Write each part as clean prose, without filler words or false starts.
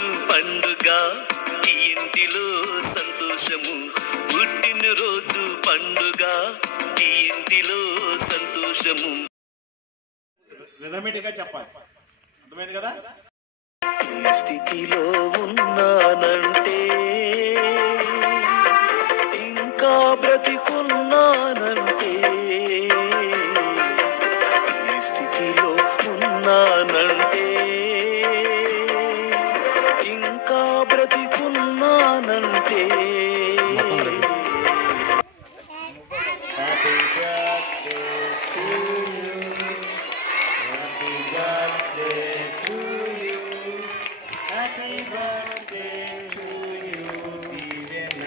రోజు పండుగ, ఈ ఇంటిలో సంతోషము. పుట్టిన రోజు పండుగ, ఈ ఇంటిలో సంతోషము. రిథమెటిక్ గా చెప్పాలి, అర్థమైంది కదా? ఈ స్థితిలో ఉన్నానంటే, ఇంకా బ్రతికున్నానంటే, ఈ స్థితిలో ఉన్నానంటే, ఇంకా బ్రతికున్నానంటే. Happy birthday to you, happy birthday to you, happy birthday to you Deevena.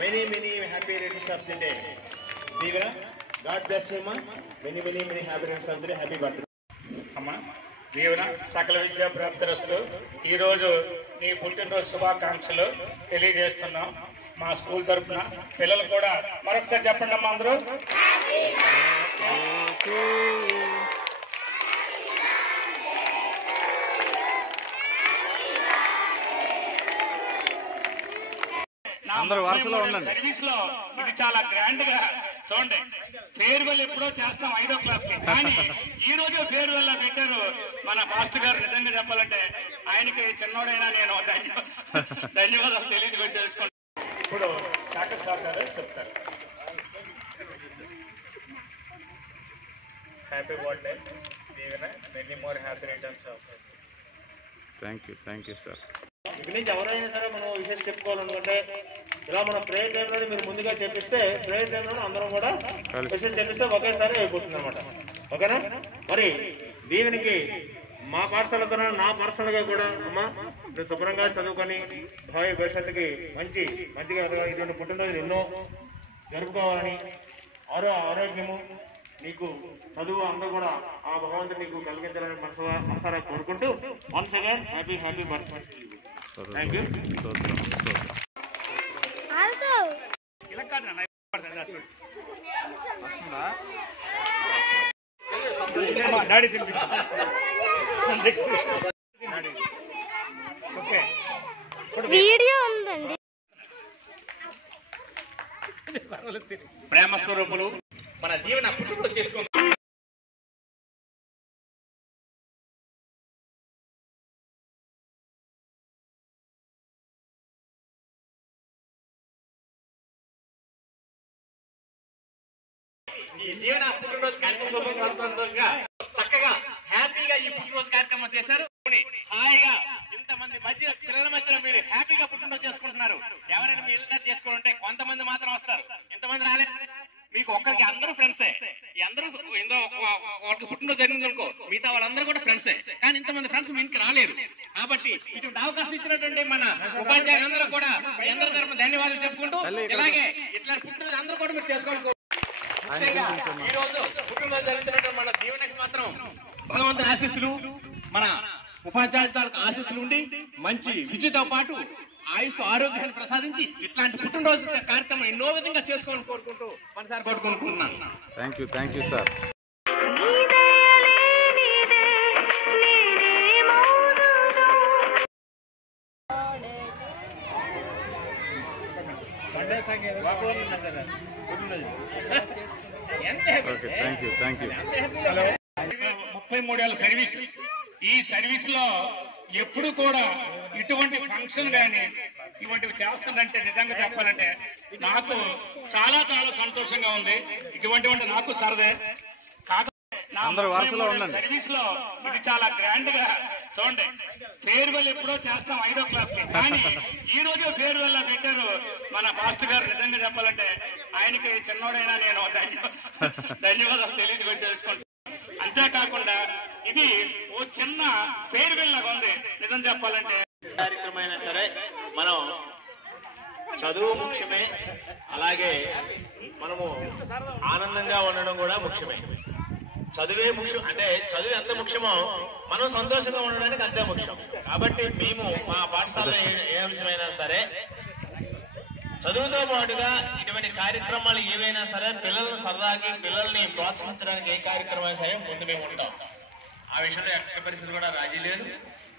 Many many happy returns of the day Deevena. God bless you అమ్మా. Many many many happy returns of the day. Happy birthday అమ్మా. దీవెన సకల విద్యా ప్రాప్తిరస్తు. ఈరోజు నీ పుట్టినరోజు శుభాకాంక్షలు తెలియజేస్తున్నాం మా స్కూల్ తరఫున. పిల్లలు కూడా మరొకసారి చెప్పండి అమ్మా అందరూ. అందరూ వరుసలో ఉండండి. సర్వీస్ లో ఇది చాలా గ్రాండ్ గా చూడండి. ఫేర్వెల్ ఎప్పుడో చేస్తాం 5వ క్లాస్ కి, కానీ ఈ రోజు ఫేర్వెల్ లో పెట్టారు మన మాస్టర్ గారు. నిజంగా చెప్పాలంటే ఆయనకి చిన్నోడైనా నేను ధన్యవాదాలు తెలియజేసుకుంటాను. ఇప్పుడు సాకర్ సార్ గారు చెప్తారు. Happy birthday Deevena, many more happy returns of. Thank you sir. ఇక్కడి నుంచి ఎవరైనా సరే మనం విషయం చెప్పుకోవాలనుకుంటే ఇలా మనం ప్రేయర్ టైంలో మీరు ముందుగా చెప్పిస్తే, ప్రేయర్ టైంలో అందరం కూడా విషయం చెప్పిస్తే ఒకేసారి అయిపోతుంది అనమాట. ఓకేనా? మరి దీవెనికి మా పాఠశాలతో నా పర్సనల్ గా కూడా అమ్మా మీరు శుభ్రంగా చదువుకొని భావి భవిష్యత్తుకి మంచిగా ఇటువంటి పుట్టినరోజులు ఎన్నో జరుపుకోవాలని, ఆరోగ్యము నీకు చదువు అందరూ కూడా ఆ భగవంతుడు నీకు కలిగించాలని మనసారా కోరుకుంటూ once again happy birthday. Thank you. Video ఉందండి. ప్రేమ స్వరూపులు మన దీవెన పుట్టినరోజు చేసుకుంటాం. ఈ దీవెన పుట్టినరోజు కార్యక్రమం సందర్భంగా చక్కగా హ్యాపీగా ఈ పుట్టినరోజు కార్యక్రమం చేశారు. హాయిగా ఇంతమంది మధ్య పిల్లల మధ్యలో మీరు హ్యాపీగా పుట్టినరోజు చేసుకుంటున్నారు. ఎవరైనా మీ ఇళ్ళ చేసుకుంటే కొంతమంది మాత్రం వస్తారు, ఇంతమంది రాలేదు. మీకు ఒక్కరికి అందరూ ఫ్రెండ్సే. అందరూ వాళ్ళకి పుట్టినరోజు జరిగింది అనుకో, మిగతా వాళ్ళందరూ కూడా ఫ్రెండ్సే. కానీ ఇంతమంది ఫ్రెండ్స్ మీ ఇంటికి రాలేరు. కాబట్టి ఇటువంటి అవకాశం ఇచ్చినటువంటి మన ఉపాధ్యాయులందరూ కూడా మీ అందరి తరఫున ధన్యవాదాలు చెప్పుకుంటూ, ఇలాగే ఇట్లా పుట్టినరోజు అందరూ కూడా మీరు చేసుకోవాలి. ఈ రోజు పుట్టినరోజు జరుగుతున్నటువంటి మన దీవెనకి మాత్రం భగవంతుని ఆశీస్సులు, మన ఉపాధ్యాయుల ఆశీస్సులు ఉండి మంచి విద్యతో పాటు ఆయుష్ ఆరోగ్యాన్ని ప్రసాదించి ఇట్లాంటి పుట్టినరోజు కార్యక్రమం ఎన్నో విధంగా చేసుకోవాలని కోరుకుంటూ మనసారి కోరుకుంటున్నాను. Thank you sir. Thank you. 33 ఏళ్ళ సర్వీస్. ఈ సర్వీస్ లో ఎప్పుడు కూడా ఇటువంటి ఫంక్షన్ కానీ ఇటువంటివి చేస్తుందంటే నిజంగా చెప్పాలంటే నాకు చాలా సంతోషంగా ఉంది. ఇటువంటి నాకు సరదే. అందరూ వరుసలో ఉండండి. సర్వీస్ లో ఇది చాలా గ్రాండ్ గా చూడండి. ఫేర్వెల్ ఎప్పుడో చేస్తాం 5వ క్లాస్ కి, కానీ ఈ రోజు ఫేర్వెల్ లో పెట్టారు మన మాస్టర్ గారు. నిజంగా చెప్పాలంటే ఆయనకి చిన్నోడైనా నేను ధన్యవాదాలు తెలియజేసుకుంటాను. అంతేకాకుండా ఇది ఓ చిన్న ఫేర్వెల్ లాగా ఉంది. నిజం చెప్పాలంటే కార్యక్రమం అయినా సరే మనం చదువు ముఖ్యమే, అలాగే మనము ఆనందంగా ఉండడం కూడా ముఖ్యమే. చదువే ముఖ్యం అంటే చదువు ఎంత ముఖ్యమో మనం సంతోషంగా ఉండడానికి అంతే ముఖ్యం. కాబట్టి మేము మా పాఠశాలలో ఏ అంశమైనా సరే చదువుతో పాటుగా ఇటువంటి కార్యక్రమాలు ఏవైనా సరే పిల్లలను సరదాకి పిల్లల్ని ప్రోత్సహించడానికి ఏ కార్యక్రమం సరే ముందు మేము ఉంటాం. ఆ విషయంలో ఎక్కడ పరిస్థితి కూడా రాజీ లేదు.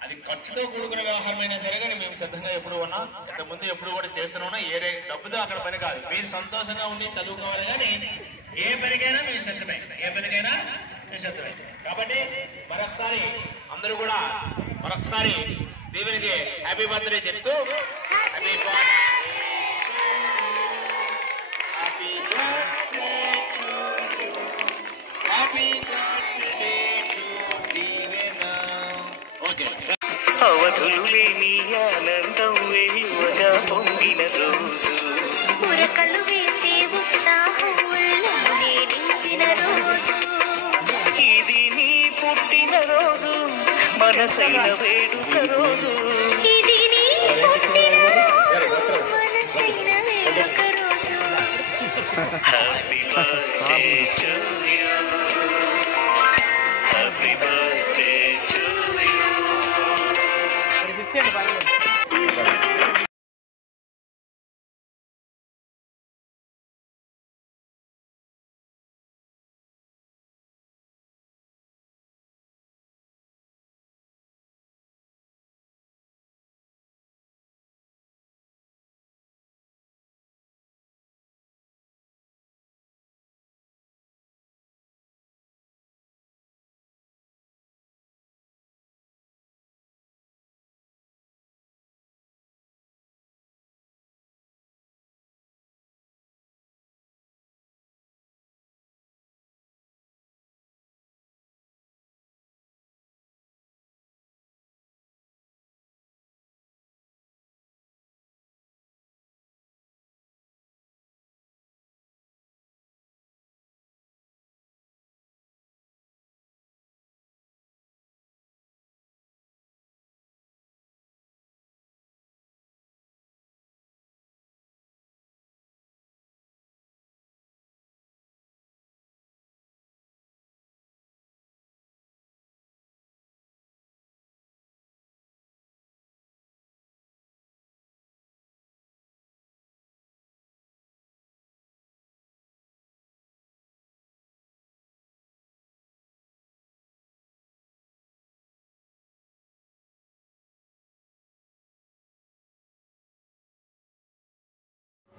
అది ఖర్చుతో కూడుకున్న వ్యవహారం అయినా సరే కానీ మేము సిద్ధంగా ఎప్పుడు ఉన్నాం. ఇంతకుముందు ఎప్పుడు కూడా చేస్తూనే ఉన్నాం. ఏ డబ్బుతో అక్కడ పని కాదు, మీరు సంతోషంగా ఉండి చదువుకోవాలి. కానీ ఏ పనికైనా మేము సిద్ధమే, ఏ పనికైనా మేము సిద్ధమే. కాబట్టి మరొకసారి అందరూ కూడా మరొకసారి దీవెనికి హ్యాపీ బర్త్డే చెప్తూ హ్యాపీ అవధులు లేని ఆనందం వెలువగా పొంగిన రోజు, ఉరకలు వేసే ఉత్సాహం ఉల్లానే నిండిన రోజు, ఇది నీ పుట్టిన రోజు, మనసైన వేడుక రోజు. ఇది నీ పుట్టిన రోజు, మనసైన వేడుక రోజు. Happy birthday to you, happy birthday to you.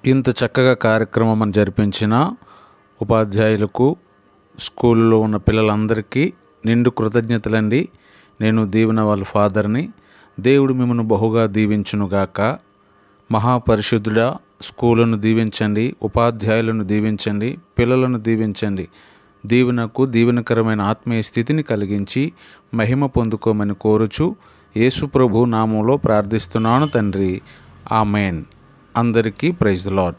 ఇంత చక్కగా కార్యక్రమం జరిపించిన ఉపాధ్యాయులకు, స్కూల్లో ఉన్న పిల్లలందరికీ నిండు కృతజ్ఞతలండి. నేను దీవెన వాళ్ళ ఫాదర్ని. దేవుడు మిమ్మల్ని బహుగా దీవించునుగాక. మహాపరిశుద్ధుడా, స్కూళ్ళను దీవించండి, ఉపాధ్యాయులను దీవించండి, పిల్లలను దీవించండి. దీవెనకు దీవెనకరమైన ఆత్మీయ స్థితిని కలిగించి మహిమ పొందుకోమని కోరుచు యేసు ప్రభు నామంలో ప్రార్థిస్తున్నాను తండ్రి. ఆమెన్. అందరికీ ప్రైజ్ ది లార్డ్.